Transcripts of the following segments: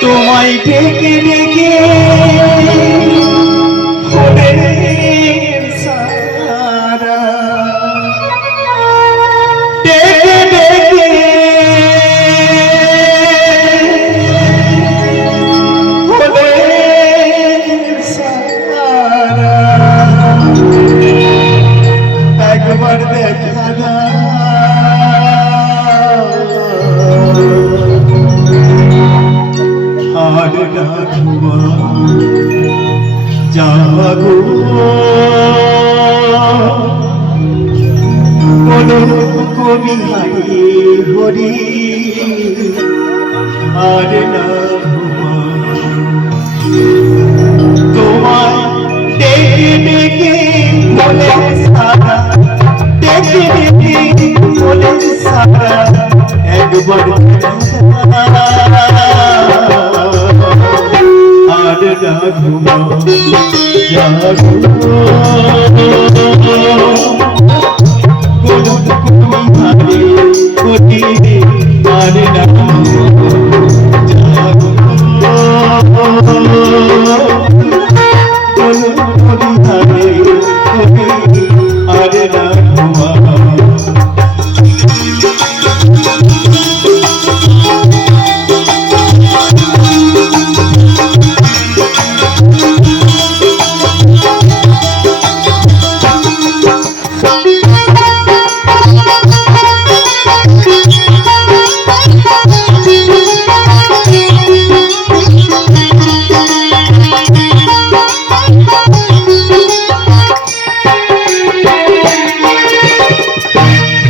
তোমায় ডেকে ডেকে ফুলের সারা ডেকে ডেকে ফুলের সারা একবার দেখা দাও আর ডাকুয়া জাগো বলো কবি হারি হরি আর ডাকুয়া তোমায় ডেকে ডেকে বলে সারা ডেকে ডেকে বলে সারা একবার আর ডাকো জাগো বলো তুমি হারে হরি আর ডাকো জাগো বলো তুমি হারে হরি আর ডাকো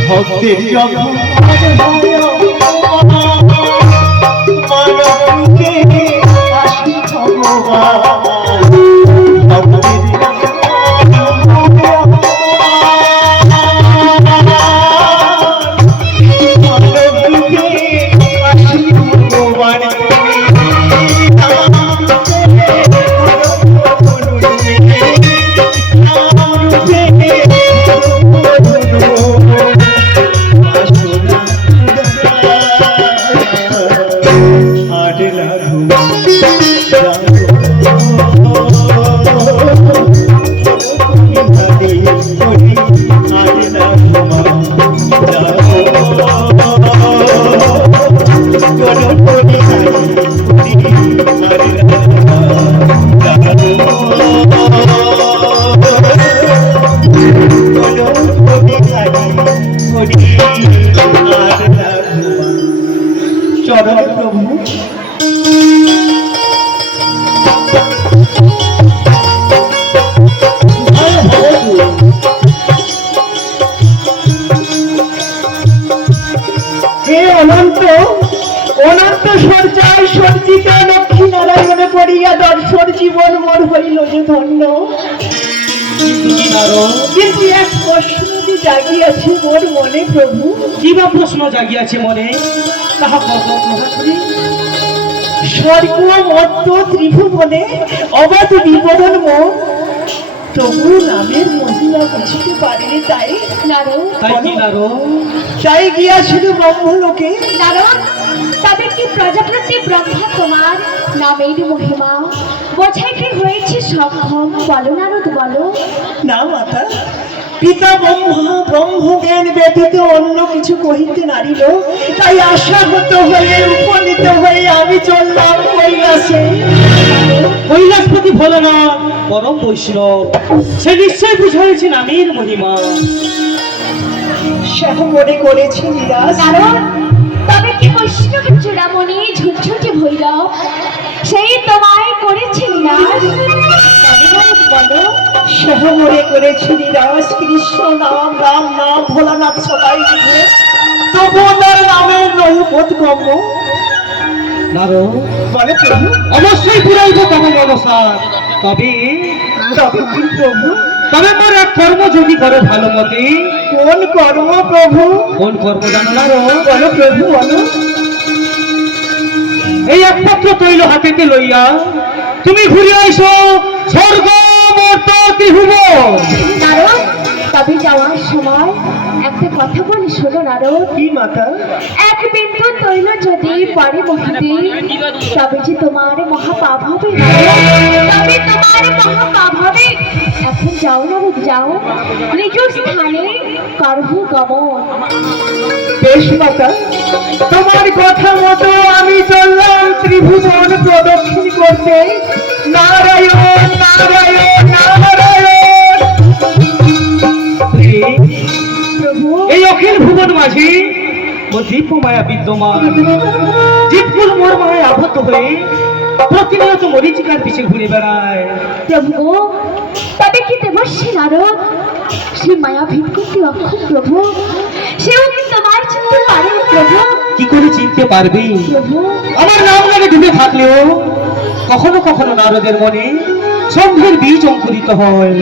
ভক্তের যখন মানবকে আসি ভগবান চরণে প্রভু হে অনন্ত অনন্ত সঞ্চয় সঞ্চিত লক্ষ্মী নারায়ণে পড়িয়া দর্শন জীবন মোর হইল যে ধন্য কিন্তু এক প্রশ্ন জাগিয়াছে মোর মনে প্রভু। কি বা প্রশ্ন জাগিয়াছে মনে তাহা স্বর্গ মর্ত ত্রিভুবনে অবাধ বিবরণ মোর তবু নামের মহিলা বুঝিতে পারিনি তাই তাই গিয়াছিল ব্রহ্মলোকে নারদ তবে কি প্রজাপতি ব্রহ্মা তোমার নামের মহিমা বোঝাইতে হয়েছে সক্ষম বলো নারদ বলো। না মাতা পিতা ব্রহ্মা ব্রহ্মজ্ঞান ব্যতীত অন্য কিছু কহিতে নারিল তাই আশাহত হয়ে উপনীত হয়ে আমি চললাম কৈলাসে। কৈলাসপতি ভোলানাথ পরম বৈষ্ণব সে নিশ্চয় বুঝাইছে নামের মহিমা সে মনে করেছে নিরাশ। কারণ তবে কি বৈষ্ণবের চূড়ামণি ঝুটঝুটি ভৈরব সেই তোমায় করেছে নিরাশ বলো। সে মনে করেছে নিরাশ কৃষ্ণ নাম রাম নাম ভোলানাথ সবাই দিবে তবু তার নামের নৈবোধগম্য বলে প্রভু অবশ্যই পুরাইব তখন অবসার তবে তবে কি প্রভু তবে মোর এক কর্ম যদি করো ভালো মতে। কোন কর্ম প্রভু? কোন কর্ম জানো না বলো প্রভু বলো। এই একমাত্র তৈল হাতেতে লইয়া তুমি ঘুরে আইসো স্বর্গ মর্ত ত্রিভুবন। তবে যাওয়ার সময় একটা কথা বলি শোনো নারদ। কি মাতা? এক বিন্দু তৈল যদি পরে মহিতে, তবে যে তোমার মহাপাপ হবে নারদ, তবে তোমার মহাপাপ হবে। এখন যাও নারদ, যাও নিজ স্থানে করহ গমন। বেশ মাতা, তোমার কথা মতো আমি চললাম ত্রিভুবন প্রদক্ষিণ করতে। নারায়ণ নারায়ণ নারায়ণ। প্রভু এই অখিল ভুবন মাঝে ও দিব্য মায়া বিদ্যমান, জীবকুল মোর মায়ায় আবদ্ধ হয়ে প্রতিনিয়ত মরিচিকার পিছে ঘুরে বেড়ায়। প্রভু, তবে কি দেবশ্রী নারদ সে মায়া ভেদ করতে অক্ষম প্রভু? সেও কি তোমার চিনতে পারে প্রভু? কি করে চিনতে পারবি? প্রভু আমার নাম গানে ডুবে থাকলেও কখনো কখনো নারদের মনে সন্দেহের বীজ অঙ্কুরিত হয়।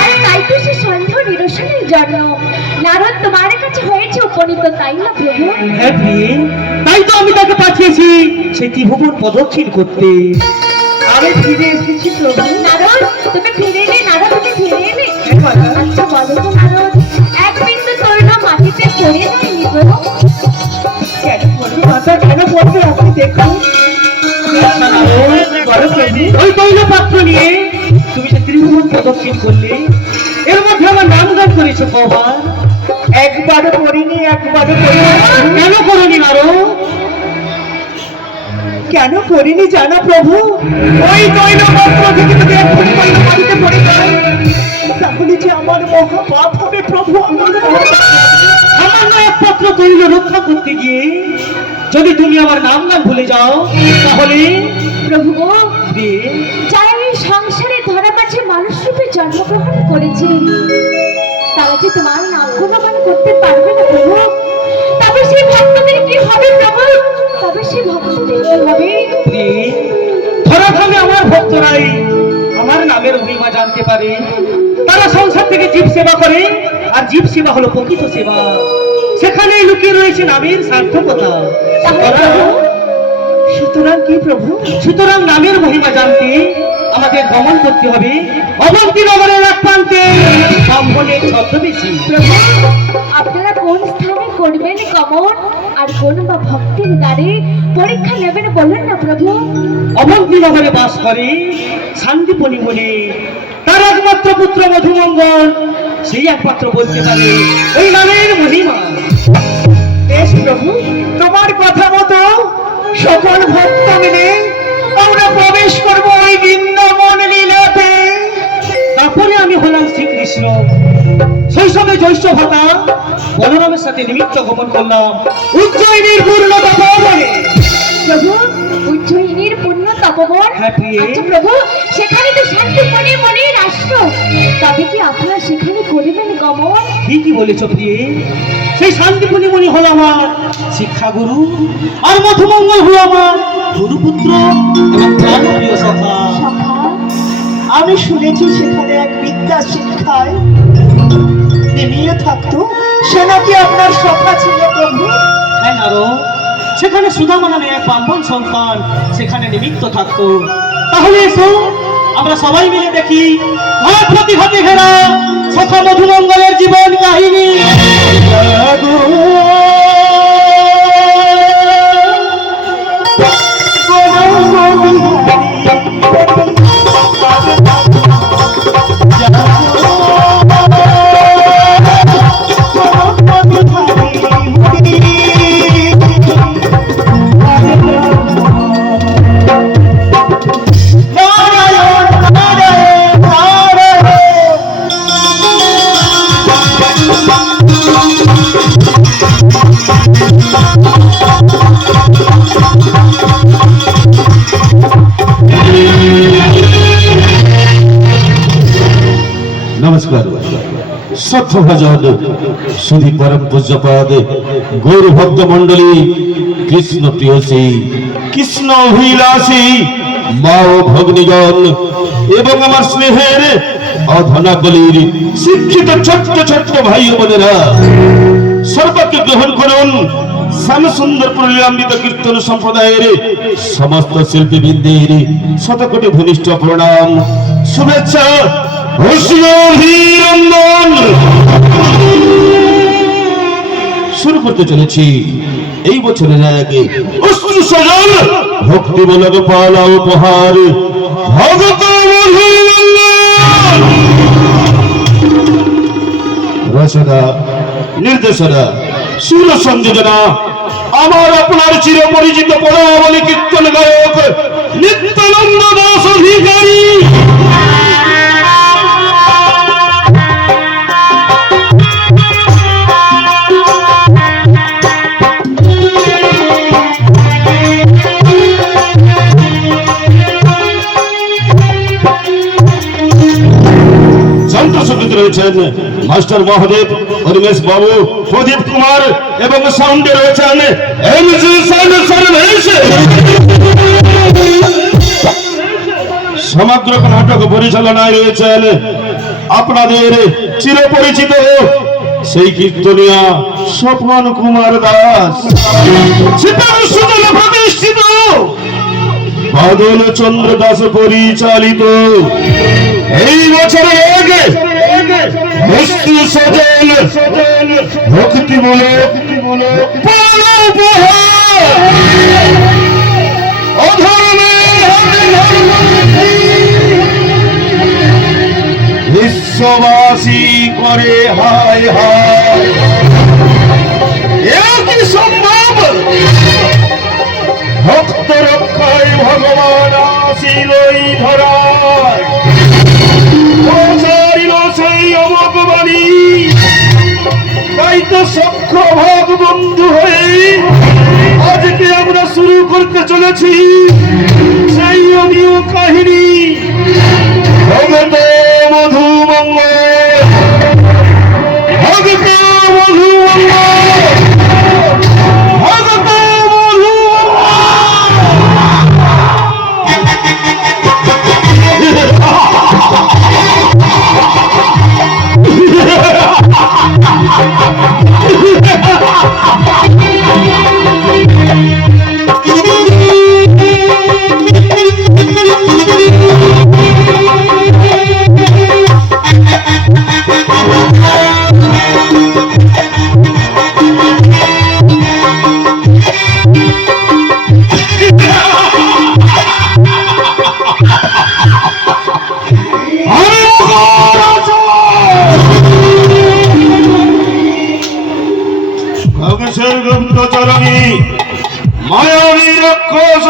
আর তাই তো সে সন্দেহ নিরসনের জন্য নারদ তোমার কাছে হয়েছে উপনীত, তাই না প্রভু? হ্যাঁ প্রিয়ে, তাই তো আমি তাকে পাঠিয়েছি সেই ত্রিভুবন প্রদক্ষিণ করতে। আমি ফিরে এসেছি প্রভু। নারদ তুমি ফিরে এলে, নারদ তুমি ফিরে এলে। হ্যাঁ মাতা। আচ্ছা বলো তো নারদ, এক বিন্দু তৈল মাটিতে পড়ে যায়নি প্রভু? কেন বলবো মাতা, কেন বলবে? আপনি দেখুন। বলো প্রভু। ওই তৈল পাত্র নিয়ে তুমি যে ত্রিভুবন প্রদক্ষিণ করলে, এর মধ্যে আমার নাম গান করেছো কবার? একবারও করিনি, একবারও করিনি। কেন করনি নারদ? কেন করিনি জানো প্রভু? ওই তৈল পাত্র থেকে যদি এক্ষুনি তৈল মাটিতে পড়ে যায়, তাহলে যে আমার মহাপাপ হবে প্রভু, আমার মহাপাপ। সামান্য এক পাত্র তৈল রক্ষা করতে গিয়ে যদি তুমি আমার নাম গান ভুলে যাও, তাহলে প্রভু প্রিয়ে, যারা এই সংসারে ধরা মাঝে মানুষ রূপে জন্মগ্রহণ করেছে, তারা যে তোমার নাম গুণগান করতে পারবে না প্রভু। তবে সেই ভক্তদের কি হবে প্রভু? তবে সেই ভক্তদের কি হবে? প্রিয়ে, ধরাধামে আমার ভক্তরাই আমার নামের মহিমা জানতে পারে। তারা সংসার থেকে জীব সেবা করে, আর জীব সেবা হলো প্রকৃত সেবা। সেখানে লুকিয়ে রয়েছে নামের সার্থকতা। তাহলে প্রভু সুতরাং কি প্রভু? সুতরাং নামের মহিমা জানতে আমাদের গমন করতে হবে অবন্তী নগরের এক প্রান্তে ব্রাহ্মণের ছদ্মবেশী। প্রভু আপনারা কোন স্থানে করবেন গমন, আর কোন বা ভক্তের দ্বারে পরীক্ষা নেবেন বলুন না প্রভু? অবন্তী নগরে বাস করে শান্তিপনি বলে, তার একমাত্র পুত্র মধুমঙ্গল সেই একমাত্র বলতে পারে ওই নামের মহিমা। বেশ প্রভু, তোমার কথা মতো সকল ভক্ত মিলে আমরা প্রবেশ করবো ওই বৃন্দাবন লীলাতে। তারপরে আমি হলাম শ্রীকৃষ্ণ। শৈশবে জ্যৈষ্ঠ ভাতা বলরামের সাথে নিমিত্ত গমন করলাম উজ্জয়িনীর পূর্ণ তপোবনে। প্রভু উজ্জয়িনীর পুণ্য তপবন। হ্যাঁ প্রিয়ে। আচ্ছা প্রভু, সেখানে তো শান্তিপনি মনির আশ্রম, তবে কি আপনারা সেখানে করবেন গমন? ঠিকই বলেছ প্রিয়ে, সেই শান্তিপনি মণি হলো আমার শিক্ষাগুরু, আর মধুমঙ্গল হলো আমার গুরুপুত্র এবং প্রাণপ্রিয় সখা। সখা আমি শুনেছি সেখানে এক বিদ্যা শিক্ষায় নেমিয়ে থাকতো, সে নাকি আপনার সখা ছিল প্রভু। হ্যাঁ নারদ, সেখানে সুদামা নামে এক ব্রাহ্মণ সন্তান সেখানে নিমিত্ত থাকতো। তাহলে এসো আমরা সবাই মিলে দেখি ঘাট প্রতিঘাতে ঘেরা সখা মধুমঙ্গলের জীবন কাহিনী। নমস্কার সত্যভজন সুধী পরম পূজ্যপদ গৌর ভক্ত মন্ডলী, কৃষ্ণ প্রিয়সী, কৃষ্ণ অভিলাষী মা ও ভগ্নীগণ এবং আমার স্নেহের অধনাকলির শিক্ষিত ছোট্ট ছোট্ট ভাই ও বোনেরা, সর্বকে গ্রহণ করুন শ্যামসুন্দর প্রলীলাম্বিত কীর্তন সম্প্রদায়ের সমস্ত শিল্পীবৃন্দের শতকোটি ভূমিষ্ঠ প্রণাম, শুভেচ্ছা অভিনন্দন শুরু করতে চলেছি এই বছরের আগে অস্ত্র সজল ভক্তিমূলক পালা উপহার ভগত রচনা নির্দেশনা সুর সংযোজনা আমার আপনার চির পরিচিত পদাবলী কীর্তন গায়ক নিত্যানন্দ দাস অধিকারী। সঙ্গীত রয়েছেন মাস্টার মহাদেব, অনিমেষ বাবু, প্রদীপ কুমার এবং সাউন্ডে রয়েছেন সমগ্র নাটক পরিচালনায় রয়েছেন আপনাদের চিরপরিচিত সেই কীর্তনিয়া স্বপন কুমার দাস, প্রতিষ্ঠিত বাদল চন্দ্র দাস পরিচালিত এই বছরের আগে বস্তু সজল ভক্তিমূলক বিশ্ববাসী করে হায় হায় কি সম্ভব ভক্ত রক্ষায় ভগবান আসিলই ধরায় সেই অমক বাণী তাই তো সখ্য ভাগ বন্ধু হয়ে আজকে আমরা শুরু করতে চলেছি সেই অমীয় কাহিনী ভগত মধুমঙ্গল। ভগত মধুমঙ্গল, ভগত চরণী মায়াবী রক্ষস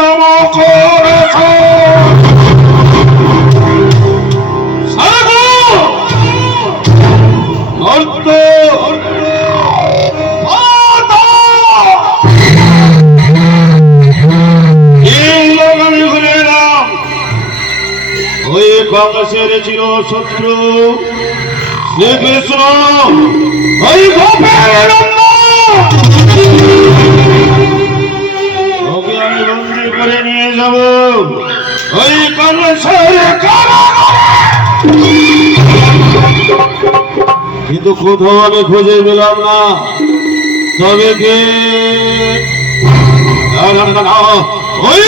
ওই কংগ্রেসের চির শত্রু শ্রীকৃষ্ণ ওই গোপের ওকে আমি বন্দি করে নিয়ে যাব ওই কংগ্রেসের কিন্তু কোথাও আমি খুঁজে পেলাম না। তবে কে ওই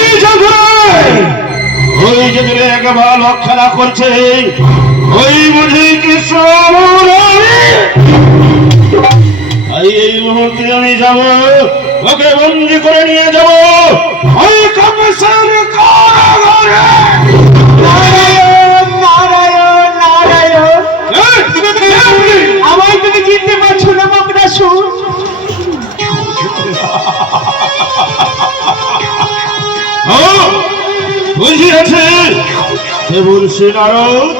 যে একবার খেলা করছে ওই বুঝি কৃষ্ণ এই মুহূর্তে আমি যাব ওকে বন্দি করে নিয়ে যাব ওই কংগ্রেসের কারাগারে। নারায়ণ নারায়ণ, আমায় তুমি চিনতে পারছো না মকরাসুর? বুঝিয়েছে দেবর্ষি নারদ,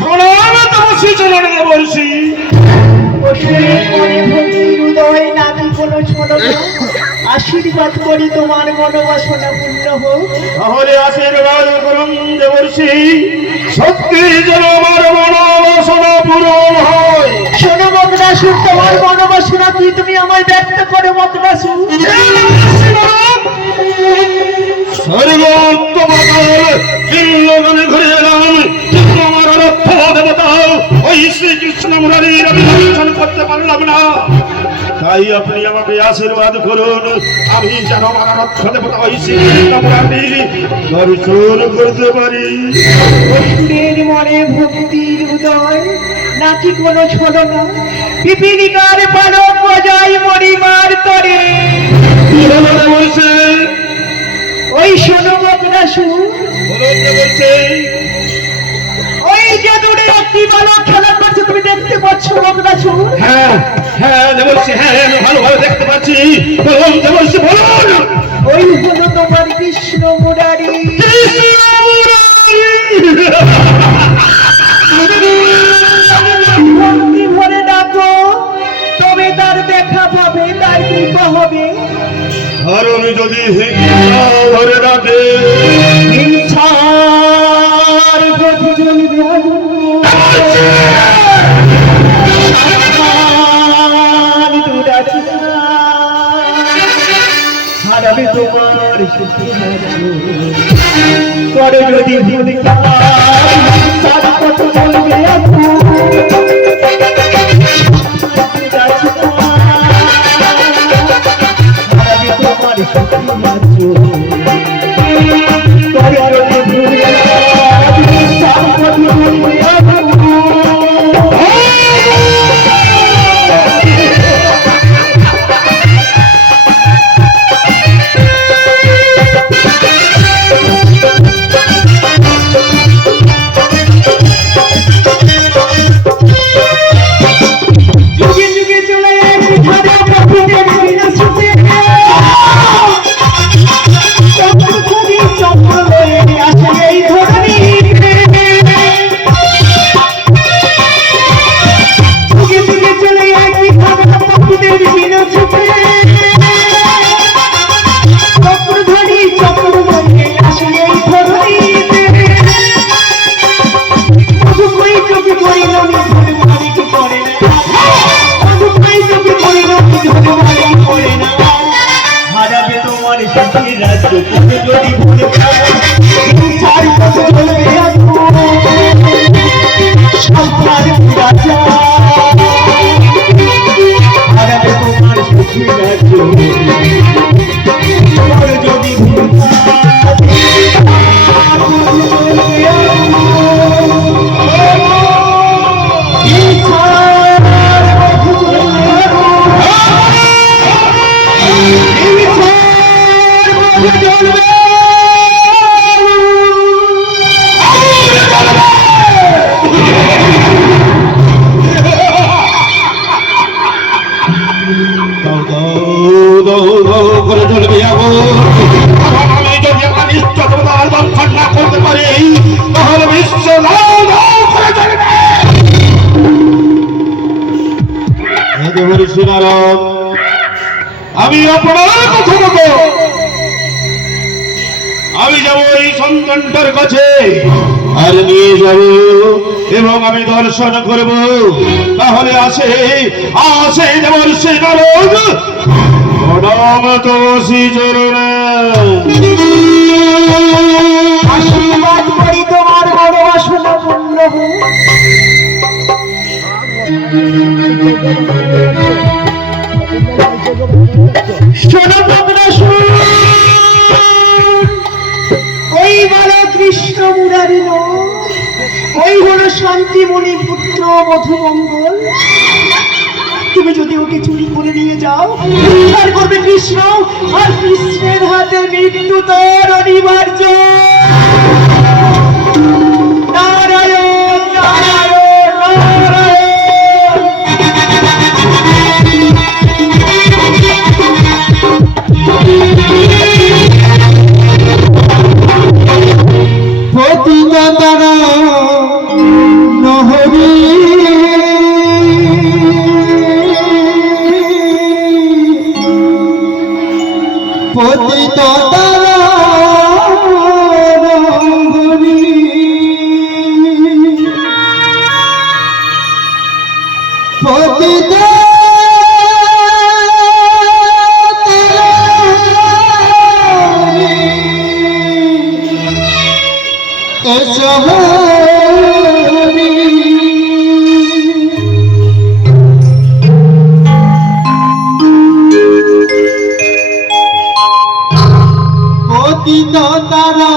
প্রণাম তোমার চরণে দেবর্ষি। হৃদয় নাতি কোনো ছোড়ো না, আশীর্বাদ করি তোমার মনোবাসনা পূর্ণ হোক। তাহলে আশীর্বাদ করুন দেবর্ষি, সত্যি যেন আমার মনোবাসনা পূরণ হয়। শোনো মকরাসুর, তোমার মনোবাসনা কি তুমি আমায় ব্যক্ত করো মকরাসুর? ঘুরে এলাম কিন্তু আমার অর্থ দেবতা ওই শ্রীকৃষ্ণ মুরারির আমি দর্শন করতে পারলাম না। তাই আপনি আমাকে আশীর্বাদ করুন, আমি যেন আমার অর্থ দেবতা ওই শ্রীকৃষ্ণ মুরারির দর্শন করতে পারি। অসুরের মনে ভক্তির উদয় নাকি কোনো ছলনা, পিপিলিকার পালক বজায় মরিমার তরে। কি হলো দেবর্ষে? ওই শোনো বকরাসুর, বলো দেবর্ষে। ওই যে দূরে একটি বালক খেলা করছে, তুমি দেখতে পাচ্ছ বকরাসুর? হ্যাঁ হ্যাঁ দেবর্ষে, হ্যাঁ আমি ভালোভাবে দেখতে পাচ্ছি। বলুন দেবর্ষে, বলুন। ওই হলো তোমার কৃষ্ণ মুরারি। ভক্তি ভরে ডাকো, তবে তার দেখা পাবে, তার কৃপা হবে। আর আমি যদি হিংসা ধরে রাখে হিংসার গতি চলবে আগুন। সাবধান দুরাচার, হারাবে তোমার সুখী রাজ্য। করে যদি ভুল তার পথ চলবে আগুন। হারাবে তোমার সুখী রাজ্য। করে যদি ভুল তার পথ চলবে আগুন। যুগে যুগে চলে একটি ধারা প্রকৃতির বিনাশে। চক্র ঘুরি চক্র লয়ে আসে এই ধরণীতে। যুগে যুগে চলে একটি ধারা প্রকৃতির বিনাশে। চক্র ধরি চক্র লয়ে আসে এই ধরণীতে। মধু কই চোখে করিল নিধন মালিক করে না। মধু কই চোখে করিল নিধন মালিক করে না। হারাবে তোমার সুখী রাজ্য, তুমি যদি ভুলে যাও। হিংসার পথ চলবে আগুন। সাবধান রাজা, হারাবে তোমার সুখী রাজ্য। তোমার যদি ভুলে যাও, চলবে করে চলবে আগুন। আমি যদি আমার ইষ্ট দেবতার দর্শন না করতে পারি, তাহলে বিশ্ব লাল করে চলবে। দেবর্ষি নারদ, আমি আপনার কথা মতো আমি যাব এই সন্তানটার কাছে আর নিয়ে যাব এবং আমি দর্শন করব। তাহলে আসে আসে দেবর্ষি নারদ, প্রণাম তুলসী চরণে। আশীর্বাদ করি তোমার বড় বাসনা পূর্ণ হোক। শোনো বকরাসুর, ওই বলো কৃষ্ণ মুরারি নয়, ওই হলো শান্তিমণি পুত্র মধুমঙ্গল। তুমি যদি ওকে চুরি করে নিয়ে যাও, উদ্ধার করবে কৃষ্ণ, আর কৃষ্ণের হাতে মৃত্যু তোর অনিবার্য। নারায়ণ নারায়ণ নারায়ণ। পতিত তারা নহরি, পতিত তারা নহরি, পতিত পতিত তারা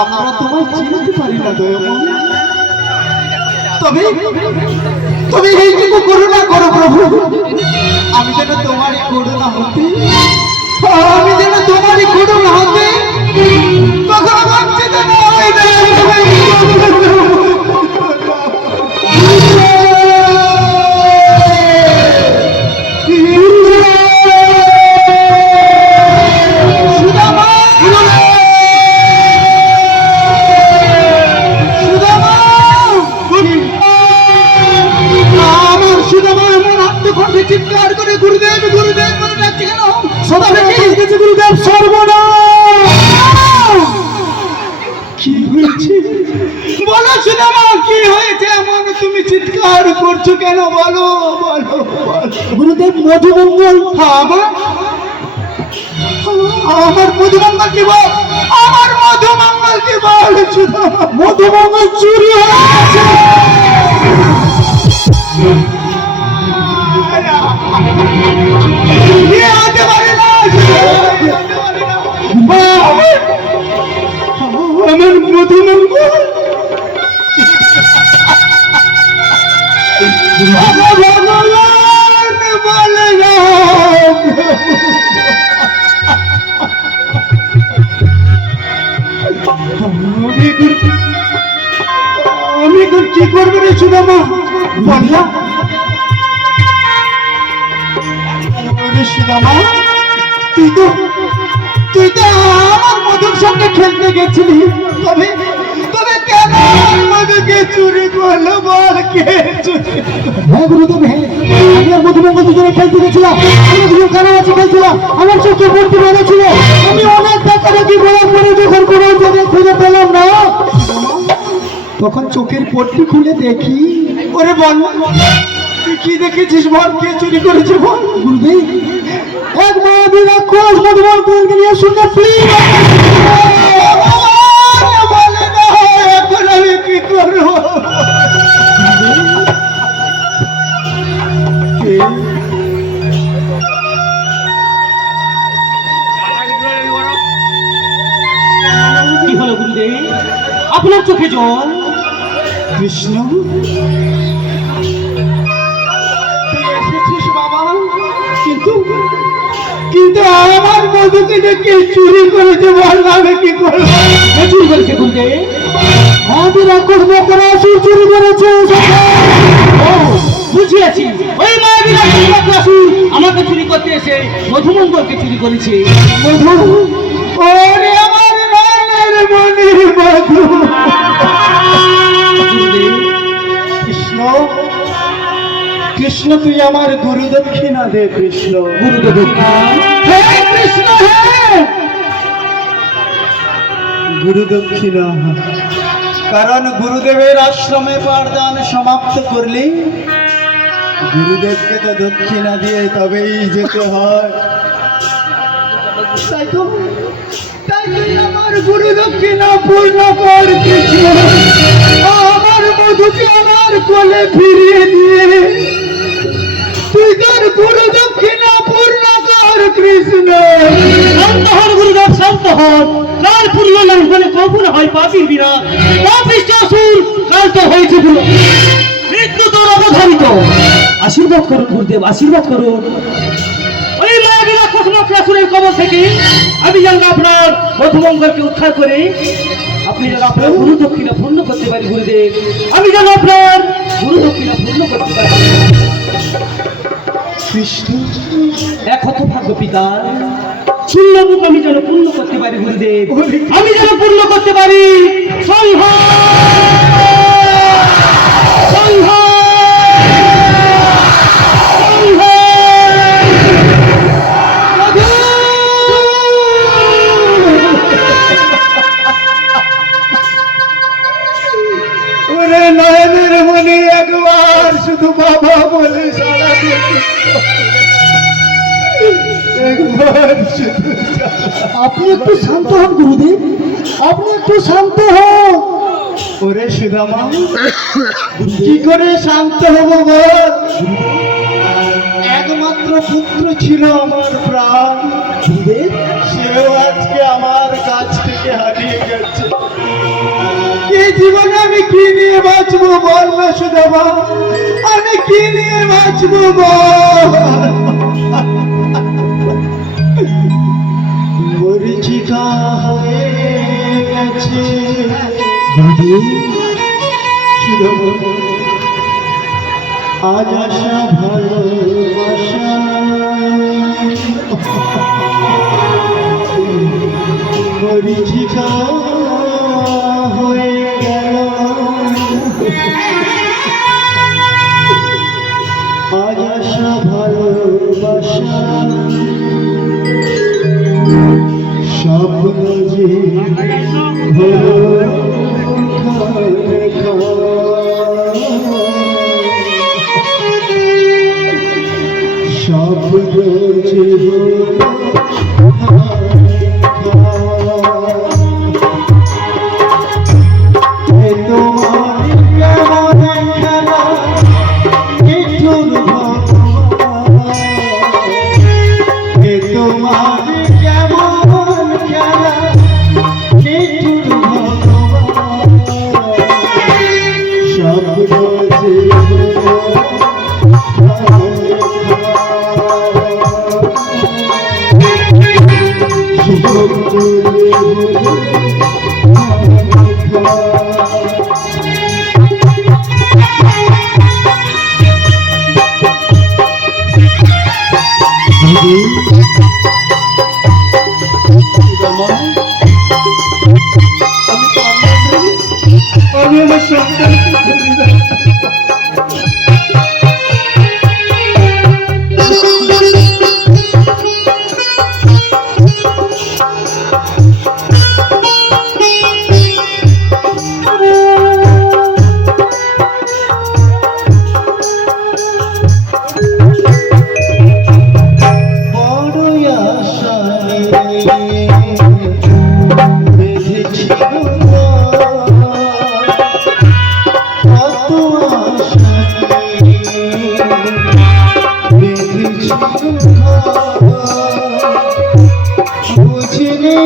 আমরা তোমায় চিনতে পারি না দয়াময়। তবে তবে এইটুকু করুণা করো প্রভু, আমি যেন তোমারই করুণা হতে, আমি যেন তোমারই করুণা হতে কখনো বঞ্চিত নই দয়াময়। চিৎকার করে গুরুদেব গুরুদেব বলে ডাকছে কেন? গুরুদেব সর্বনাশ! কি হয়েছে বলো সুদামা, কি হয়েছে এমন তুমি চিৎকার করছো কেন? বলো বলো গুরুদেব। মধুমঙ্গল আমার মধুমঙ্গল কি বল, আমার মধুমঙ্গল কি বল সুদামা? মধুমঙ্গল চুরি হয়ে গেছে। আমার মধুমঙ্গল আমি কি করবো রে সুদামা? বললাম সুদামা, তুই তো আমার মধুর সঙ্গে খেলতে গেছিলি, তবে তবে কেন মধুকে চুরি করলো বল? কে চুরি? হ্যাঁ গুরুদেব, হ্যাঁ আমি আর মধুমঙ্গল দুজনে খেলতে গেছিলাম। আমি দুজন কানামাছি খেলছিলাম, আমার চোখে পড়তে বেড়েছিল। আমি অনেক টাকাটাকি ঘোরার পরে যখন কোনো জায়গায় খুঁজে পেলাম না, তখন চোখের পট্টি খুলে দেখি। ওরে বল তুই কি দেখেছিস? বল কে চুরি করেছে বল? গুরুদেব, এক মায়াবী রাক্ষস মধুমঙ্গলকে নিয়ে শুনে প্লিজ বলে না, এখন আমি কি করবো? কি হলো গুরুদেব, আপনার চোখে জল? কৃষ্ণ এসেছিস বাবা, কিন্তু কিন্তু আমার মধুকে যে কে চুরি করেছে বল? আমি কি করবো? চুরি করেছে গুরুদেব? আমি রাক্ষস মকরাসুর চুরি করেছে। বুঝিয়েছি, ওই মায়াবী রাক্ষস মকরাসুর আমাকে চুরি করতে এসে মধুমঙ্গলকে চুরি করেছে। মধু, ওরে আমার নয়নের মনির মধু। কৃষ্ণ কৃষ্ণ, তুই আমার গুরু দক্ষিণা দে কৃষ্ণ। গুরু দক্ষিণা? হে কৃষ্ণ, হে গুরু দক্ষিণা। কারণ গুরুদেবের আশ্রমে পাঠদান সমাপ্ত করলে গুরুদেবকে তো দক্ষিণা দিয়ে তবেই যেতে হয়। তাই তো আমার গুরু দক্ষিণা পূর্ণ কর কৃষ্ণ। আমার মধুকে আমার কোলে ফিরিয়ে দিয়ে তুই তোর গুরু দক্ষিণা পূর্ণ কর কৃষ্ণ। শান্ত হন গুরুদেব, শান্ত হন। কাল পূর্ণ লঙ্ঘনে কখন হয় পাপীর বিরাট? পাপিষ্ঠ অসুর কাল তো হয়েছে পুরো, মৃত্যু তোর অবধারিত। আশীর্বাদ করুন গুরুদেব, আশীর্বাদ করুন। ওই মায়াবী রাক্ষস মকরাসুরের কবর থেকে আমি যেন আপনার মধুমঙ্গলকে উদ্ধার করে আপনি যেন আপনার গুরু দক্ষিণা পূর্ণ করতে পারি গুরুদেব। আমি যেন আপনার গুরু দক্ষিণা পূর্ণ করতে পারি। কৃষ্ণ, এক হতভাগ্য পিতা, শূন্য মুখ আমি যেন পূর্ণ করতে পারি গুরুদেব, আমি যেন পূর্ণ করতে পারি। সংহার সংহার ওরে নয়নের মনে একবার শুধু বাবা বলে সারা একবার শুধু। আপনি একটু শান্ত হন গুরুদেব, আপনি একটু শান্ত হন। ওরে সুদামা, কি করে শান্ত হব বল? একমাত্র পুত্র ছিল আমার প্রাণ, সেও আজকে আমার কাছ থেকে হারিয়ে গেছে। জীবনে আমি কি নিয়ে বাঁচবো বল না সুদামা, আমি কি নিয়ে বাঁচবো বল। মরিচিকা হয়ে গেছে সুদামা, আজ আসা ভালোবাসা মরিচিকা হয়ে গেল, আজ আসা ভালোবাসা স্বপ্ন যে হলো স্বপ্ন যে আমি আমার সন্তানকে ধরি না। বড়ই আশা নিয়ে বেঁধেছি কত আশা নিয়ে বেঁধেছি বুঝিনি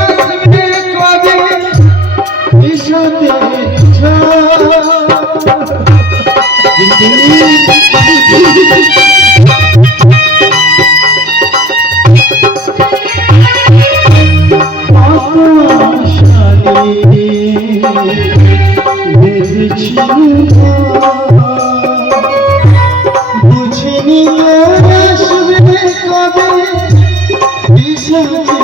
আসবে কবে বিষাদের বুঝিনি আসবে কবে বিষাদের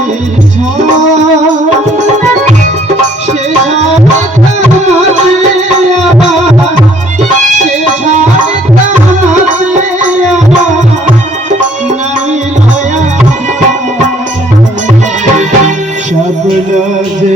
সে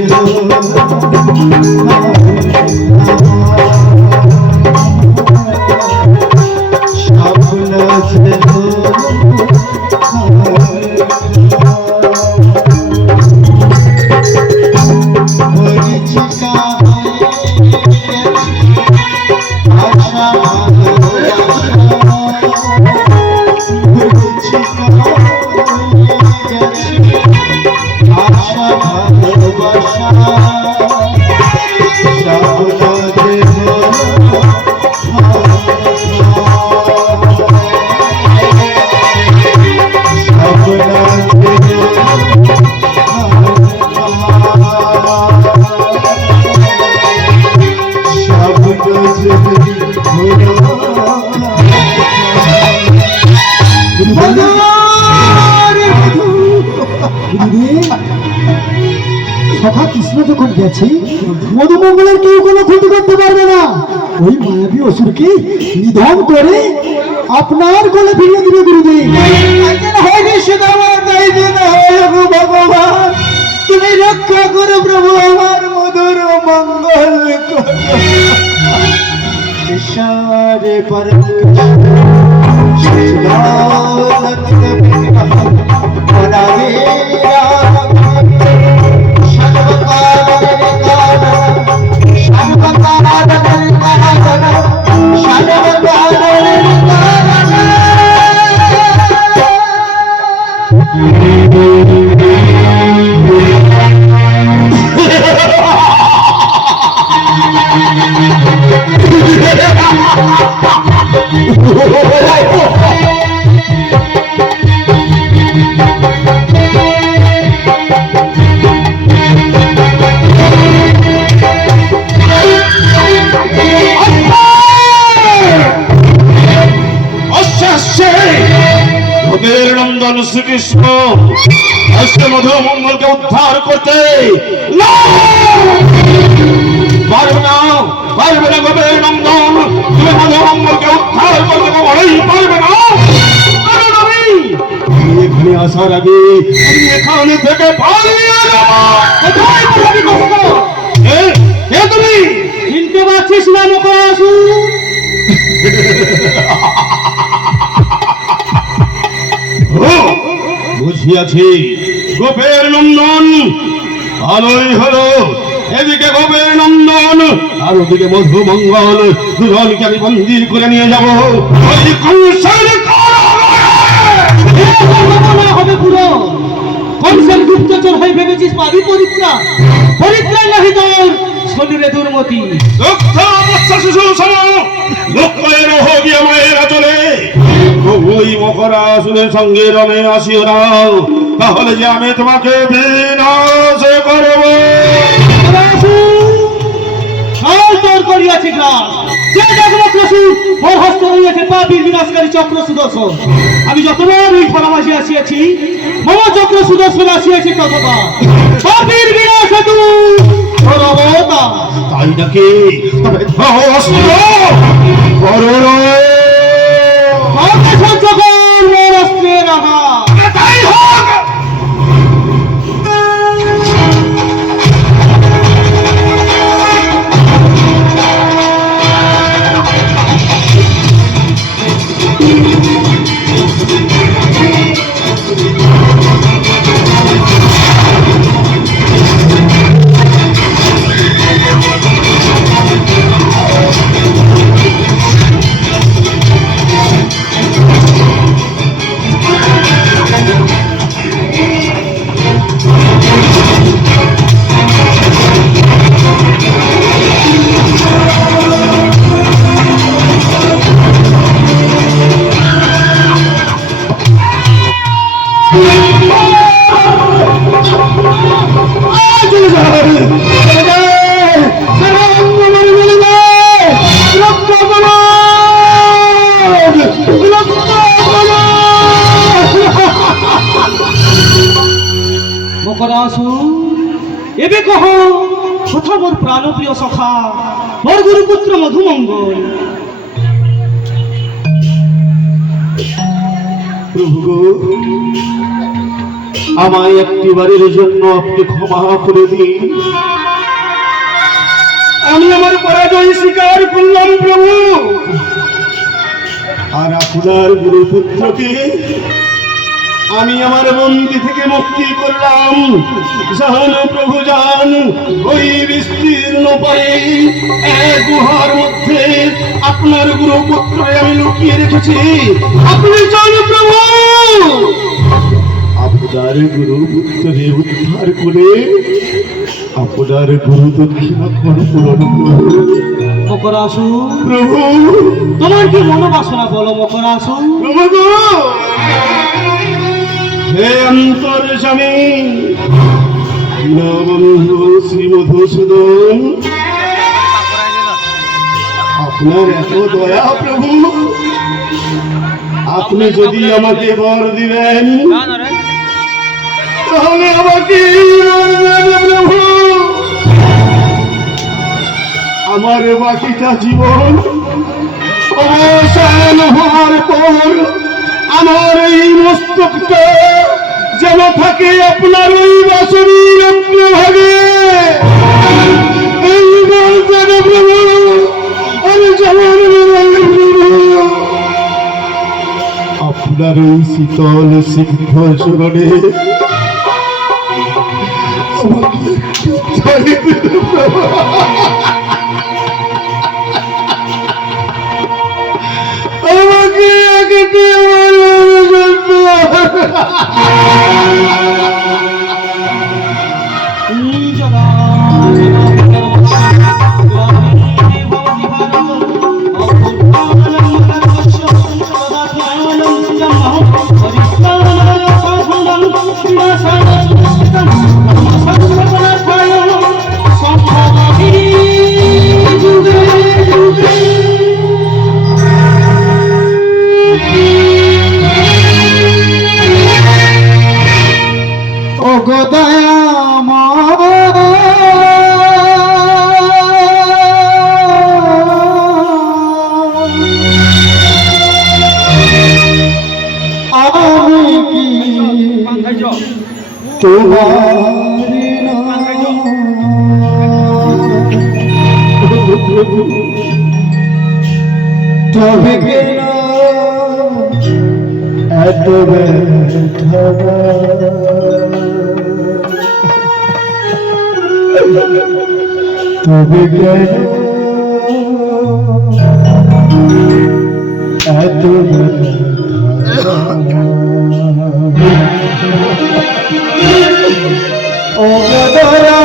সখা কৃষ্ণ যখন গেছে মধুমঙ্গলের কেউ কোনো ক্ষতি করতে পারবে না। ওই মায়াবী অসুরকে নিধন করে আপনার গলে ফিরিয়ে দিবে গুরুদেব। ভগবান তুমি রক্ষা করো প্রভু, আমার মধুর মঙ্গল ঈশ্বরে পরম আজকে মধু মঙ্গলকে উদ্ধার করতে না পারবে না, পারবে না গোপের নন্দন, তুমি মধু মঙ্গলকে উদ্ধার করতে কখনোই পারবে না। কারণ আমি এখানে আসার আগে আমি এখানে থেকে পালিয়ে যাব। কোথায় পালাবি কখনো? কে তুমি? চিনতে পারছিস না মকরাসুর? বুঝিয়াছি, গোপের নন্দন ভালোই হলো। এদিকে গোপের নন্দন আর ওদিকে মধু মঙ্গল, দুজনকে আমি বন্দি করে নিয়ে যাব ওই কংসের কারাগারে। হবে পুরো কংসের গুপ্তচর হয়ে ভেবেছিস পাবি পরিত্রাণ? পরিত্রাণ নাহি তোর শরীরে দুর্মতি। ওই মকরাসুরের সঙ্গে রণে আসিও না, তাহলে যে আমি তোমাকে বিনাশ করব। তোর করিয়াছে গ্রাস, যে দেখলো প্রসূর ওর হস্ত রইয়াছে পাপীর বিনাশকারী চক্র সুদর্শন। আমি যতবার ওই ফরামাসি আসিয়াছি, মম চক্র সুদর্শন আসিয়াছে ততবার পাপীর বিনাশ হেতু সর্বদা। তাই নাকি? তবে ধ্বস্ত করো রে। আমাকে সহ্য কর মোর অস্ত্রের আঘাত। তাই হোক। মকরাসুর, এবে কহ কোথা মোর প্রাণপ্রিয় সখা মোর গুরুপুত্র মধুমঙ্গল? প্রভু গো, আমায় একটিবারের জন্য আপনি ক্ষমা করে দিন। আমি আমার পরাজয় স্বীকার করলাম প্রভু, আর আপনার গুরুপুত্রকে আমি আমার বন্দি থেকে মুক্তি করলাম। জান প্রভু জান, ওই বিস্তীর্ণ পরে এক গুহার মধ্যে আপনার গুরুপুত্রকে আমি লুকিয়ে রেখেছি। আপনি জান প্রভু, আপনার গুরুপুত্রকে উদ্ধার করে আপনার গুরু দক্ষিণা পূরণ করুন। মকরাসুর, প্রভু তোমার কি মনোবাসনা বলো মকরাসুর? প্রভু গো, হে অন্তর্যামী দীনবন্ধু শ্রী মধুসূদন, আপনার এত দয়া প্রভু, আপনি যদি আমাকে বর দিবেন তাহলে আমাকে প্রভু আমার বাকিটা জীবন অবসান হওয়ার পর আমার এই মস্তকটা যেন থাকে আপনার ওই বাসুরীর অগ্রভাগে। এই বলতে প্রভু, আমি যেমন আপনার ওই শীতল সিদ্ধ চরণে আমাকে ছাড়িয়ে দিতে প্রভু। আমাকে আগে গো আমি কি তোমার না তবে কেন এত ব্যথা তবে কেন এত ব্যথা ও দয়া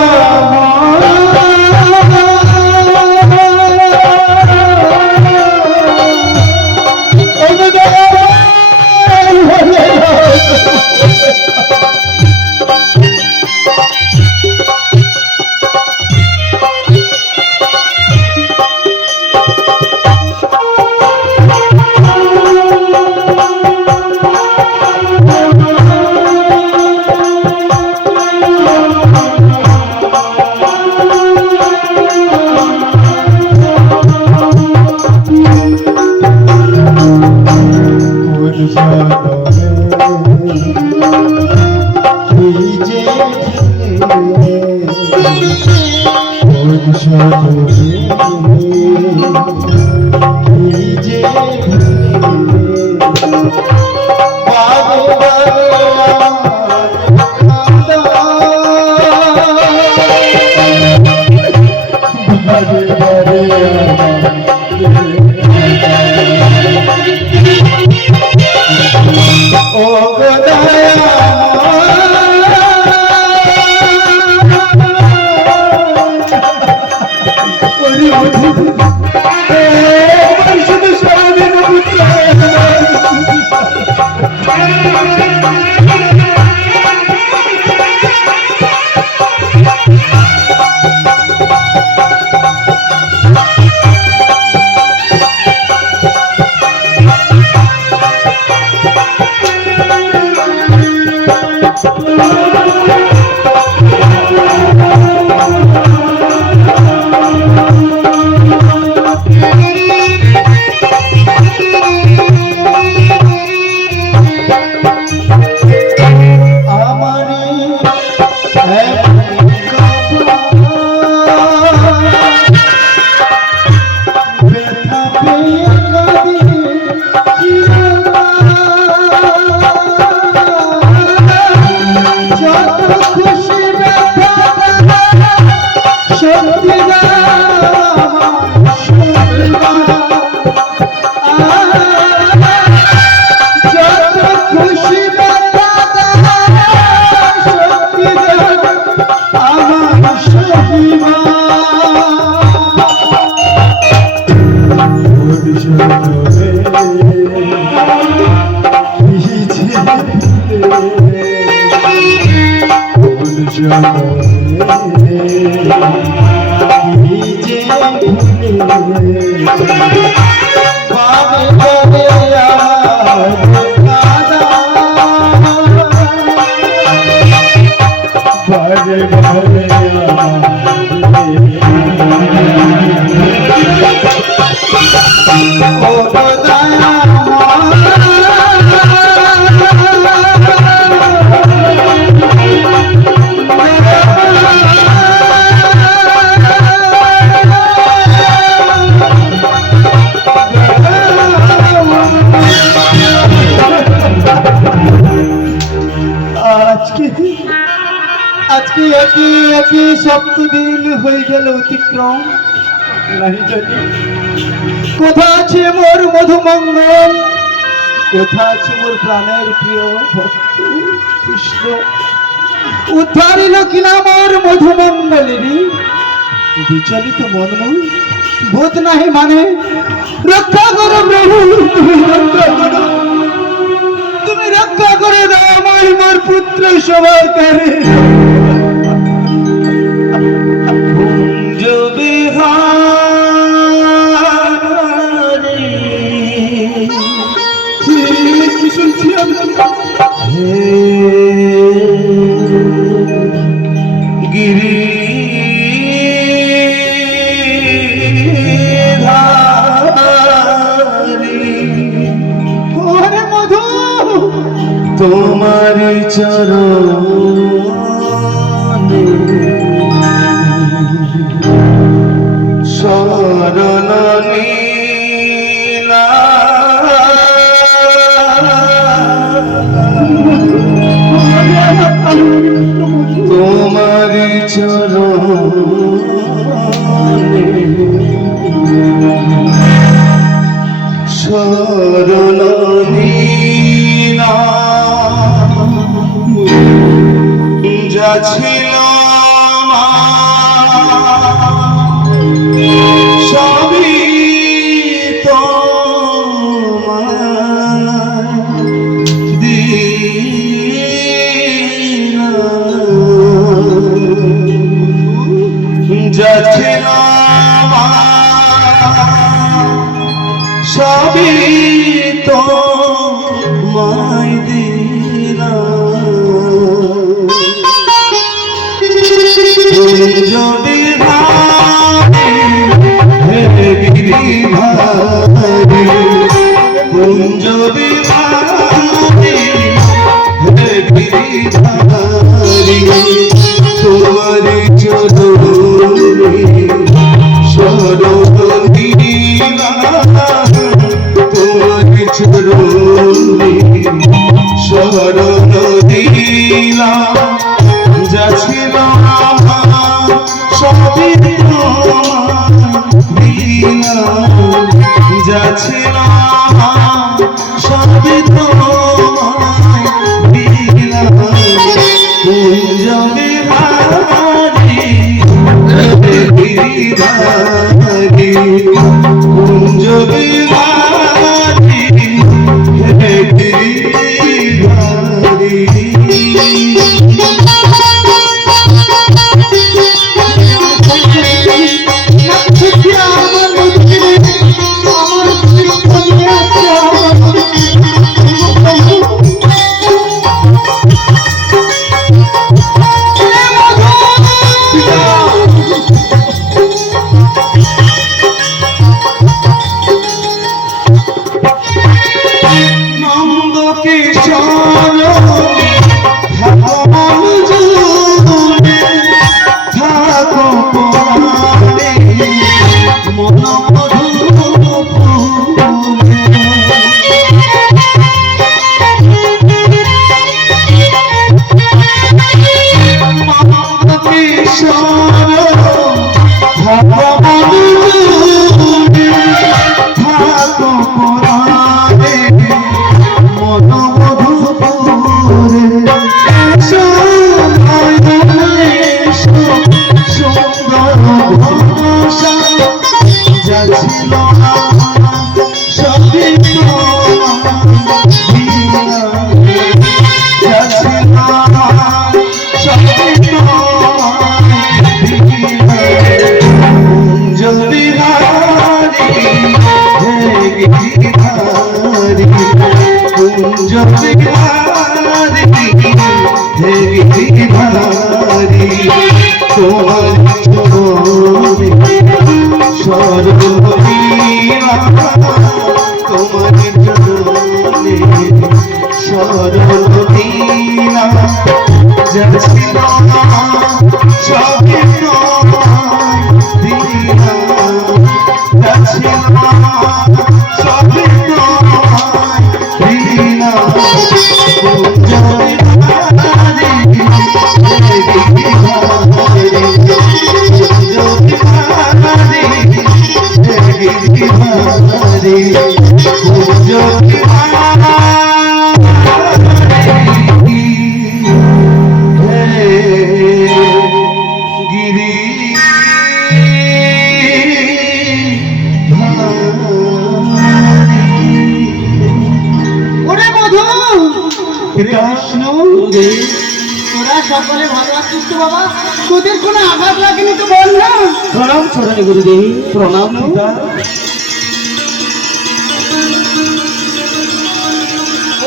আজকে একই সপ্তদিন হয়ে গেল অতিক্রম নাই জানি কোথা আছে মোর মধুমঙ্গল, কোথা আছে মোর প্রাণের প্রিয় ভক্ত কৃষ্ণ। উদ্ধারিল কিনা মোর মধুমঙ্গলেরই বিচলিত মনমন ভূত নাহি মানে রক্ষা করো প্রভু, তুমি রক্ষা করো, তুমি রক্ষা করে দাও আমার মোর পুত্র সবার কারে। কি শুনছি আমি? চরণে শরণ নীলা তোমার চরণে শরণ নীলা যা ছিল সবই তোমার দিলাম যা ছিল সবই তোমায় দিলাম যদি হে গিরিধারী কুঞ্জ বিহারী হে গিরিধারী তোমার চরণে শরণ নীলাম তোমার চরণে শরণ নীলাম যা ছিল সবই তোমার দিলাম যা ছিল সবই তোমার দিলাম কুঞ্জ বিহারী গিরিধারী কুঞ্জ বিহারী হে গিরিধারী কুঞ্জ বিহারী হে গিরিধারী তোমার চরণে শরণ নীলাম তোমার চরণে শরণ নীলাম যা ছিল সবই তোমার দিলাম যা ছিল সবই তোমার দিলাম কুঞ্জ বিহারী হে গিরিধারী কুঞ্জ বিহারী হে গিরিধারী কুঞ্জ বিহারী হে ওরে মধু কৃষ্ণ তোরা সকলে ভালো আছিস তো বাবা? তোদের কোনো আঘাত লাগেনি তো বল না। প্রণাম চরণে গুরুদেবী, প্রণাম পিতা।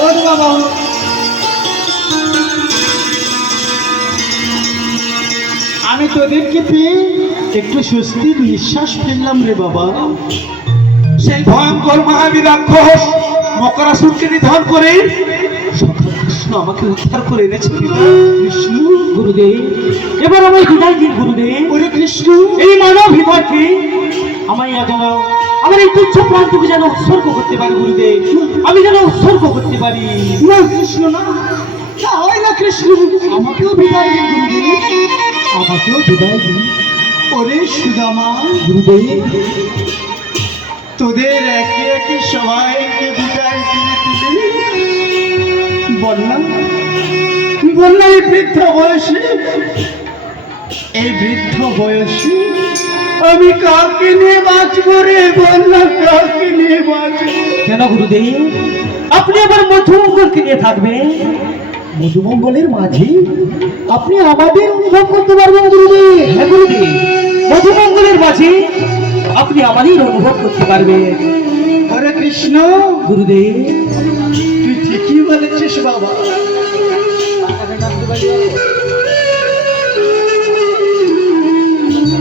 ওর বাবা আমি তোদেরকে পেয়ে একটু স্বস্তির নিঃশ্বাস ফেললাম রে বাবা। সেই ভয়ঙ্কর মহাবীর রাক্ষস মকরাসুরকে নিধন করে কৃষ্ণ আমাকে উদ্ধার করে এনেছে পিতা। কৃষ্ণ, গুরুদেব, এবার আমায় বিদায় দিন গুরুদেব। ওরে কৃষ্ণ, এই মানব হৃদয়কে আমায় যেন আমার এই তুচ্ছ প্রাণটুকু যেন উৎসর্গ করতে পারি গুরুদেব, আমি যেন উৎসর্গ করতে পারি। না কৃষ্ণ, না, তা হয় না কৃষ্ণ, আমাকেও বিদায় দিন গুরুদেব, আমাকেও বিদায় দিন ওরে সুদামা। গুরুদেব। তোদের একে একে সবাইকে বিদায় দিয়ে দিলে বললাম, বললাম এই বৃদ্ধ বয়সে আমি কাকে নিয়ে বাঁচবো রে? বললাম কাকে নিয়ে বাঁচবো? কেন গুরুদেব, আপনি আবার মধুমঙ্গলকে নিয়ে থাকবেন? মধুমঙ্গলের মাঝে আপনি আমাদের অনুভব করতে পারবেন গুরুদেব। হ্যাঁ গুরুদেব, মধুমঙ্গলের মাঝে আপনি আমারই অনুভব করতে পারবেন। হরে কৃষ্ণ, গুরুদেব, তুই ঠিকই বলেছিস বাবা।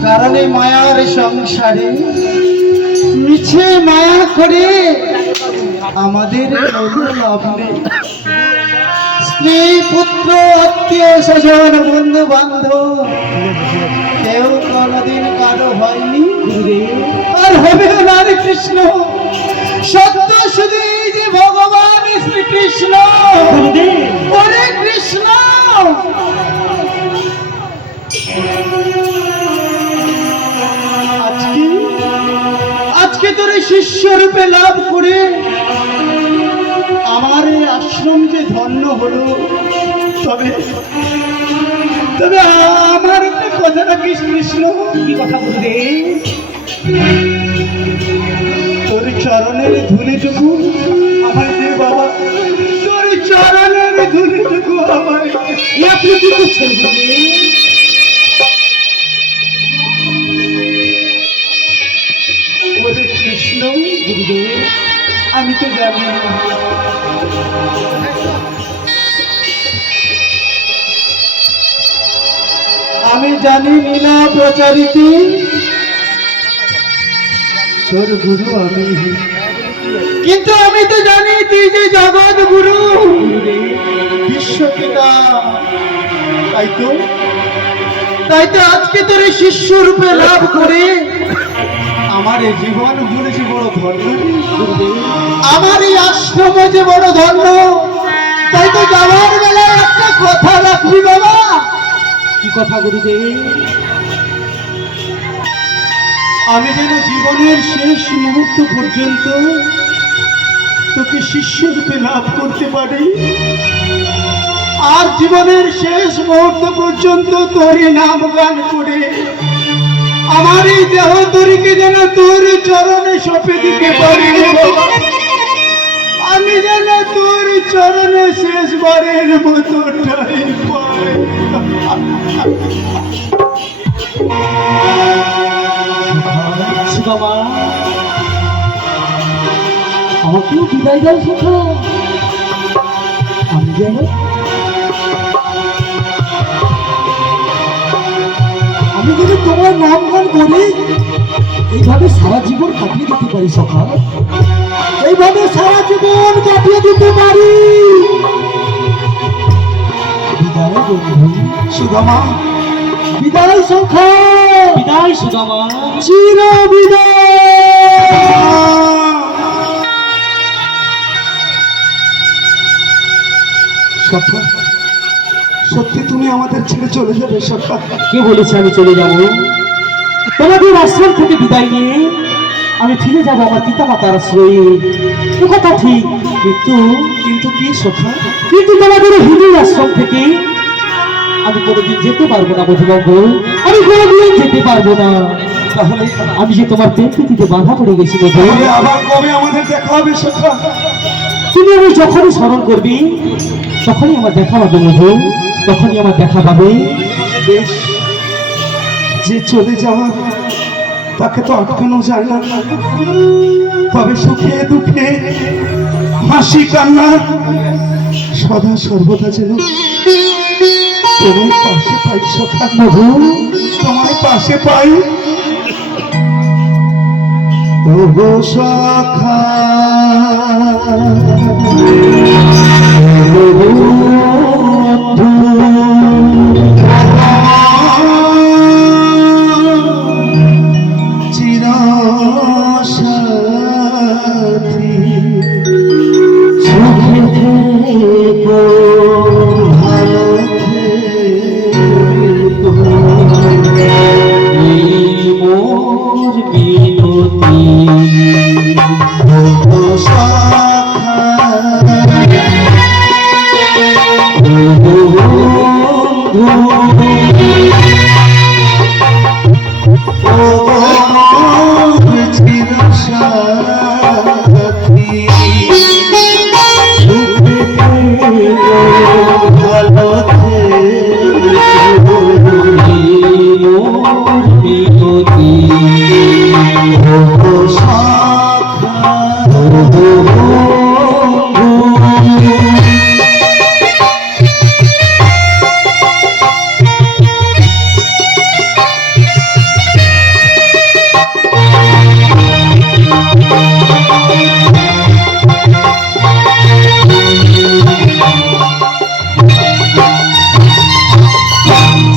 কারণে মায়ার সংসারে মিছে মায়া করে আমাদের কোনো লাভ নেই। স্ত্রী, পুত্র, আত্মীয় স্বজন, বন্ধু বান্ধব কেউ কোনদিন কারো হয়নি, আর হবেও না রে কৃষ্ণ। সত্য শুধু এই যে ভগবান শ্রীকৃষ্ণ। গুরুদেব, হরে কৃষ্ণ, আজকে তোর শিষ্য রূপে লাভ করে আমার এই আশ্রম যে ধন্য হলো, তবে তবে আমার একটা কথা রাখিস কৃষ্ণ। কি কথা গুরুদেব? তোর চরণের ধুলিটুকু আমার দে বাবা, তোর চরণের ধুলিটুকু আমার। আপনি কি করছেন গুরুদেব? ওরে কৃষ্ণ, গুরুদেব, আমি তো জানি না। আমি জানি লীলা প্রচারিতে তোর গুরু আমি, কিন্তু আমি তো জানি তুই যে জগৎ গুরু, বিশ্বপিতা। তাই তো আজকে তোর শিষ্য রূপে লাভ করে আমার এই জীবন ঘুরেছি বড় ধন্য। আমার এই আশ্রম যে বড় ধন্য। তাই তো যাওয়ার বেলায় একটা কথা রাখবি বাবা। কি কথা গুরুদেব? আমি যেন জীবনের শেষ মুহূর্ত পর্যন্ত তোকে শিষ্য রূপে লাভ করতে পারি, আর জীবনের শেষ মুহূর্ত পর্যন্ত তোরই নাম গান করে আমার এই দেহ তরিকে যেন তোর চরণে সঁপে দিতে পারি। আমি যেন তোর চরণে শেষবারের মতো ঠাঁই পাই। সুদামা, আমাকেও বিদায় দাও সুখা। আমি যেন তোমার নাম গান করে এইভাবে সারা জীবন কাটিয়ে দিতে পারি সখা, এইভাবে সারা জীবন কাটিয়ে দিতে পারি। বিদায় বন্ধু সুদামা, বিদায় সখা, বিদায় সুদামা, চির বিদায়। সখা, সত্যি তুমি আমাদের ছেড়ে চলে যাবে সখা? কে বলেছে আমি চলে যাব? তোমাদের আশ্রম থেকে বিদায় নিয়ে আমি ফিরে যাব আমার পিতা মাতার আশ্রয়ে, এ কথা ঠিক। কিন্তু কিন্তু কি সখা? কিন্তু তোমাদের হৃদয় আশ্রম থেকে আমি কোনোদিন যেতে পারবো না মধুমঙ্গল, আমি কোনোদিন যেতে পারবো না। তাহলে আমি যে তোমার প্রেম প্রীতিতে বাধা পড়ে গেছি মধু। আবার কবে আমাদের দেখা হবে সখা? তুমি আমি যখনই স্মরণ করবি তখনই আমার দেখা পাবে মধু, তখনই আমার দেখা পাবে। বেশ, যে চলে যাওয়া তাকে তো আটকানো যায় না, তবে সুখে দুঃখে হাসি কান্না সদা সর্বদা যেন তোমার পাশে পাই সখা। মধু, তোমার পাশে পাই তবু সখা। চিরসাথী সুখে থেকো ভালো থেকো এই মোর বিনতি ও সখা ও বন্ধু ও মোর চিরসাথী সুখে থেকো ভালো থেকো মোর বিনতি ও সখা ও বন্ধু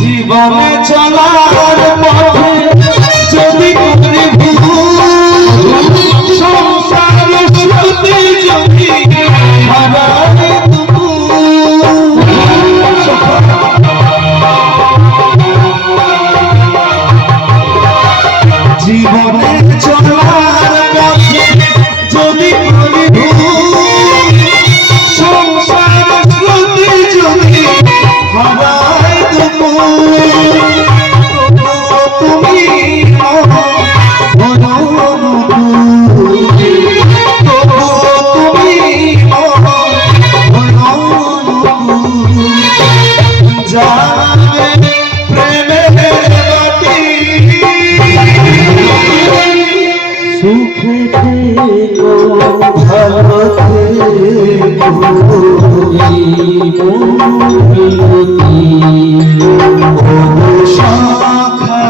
জীবনে চলার পথে যদি করি ভুল সংসারে সুখে যদি হারাই জীবনে চলার পথে যদি করি ভুল সংসারে সুখে যদি হারাই তুমি জানে প্রেমের বাতি সুখে থেকো ভালো থেকো ও সখা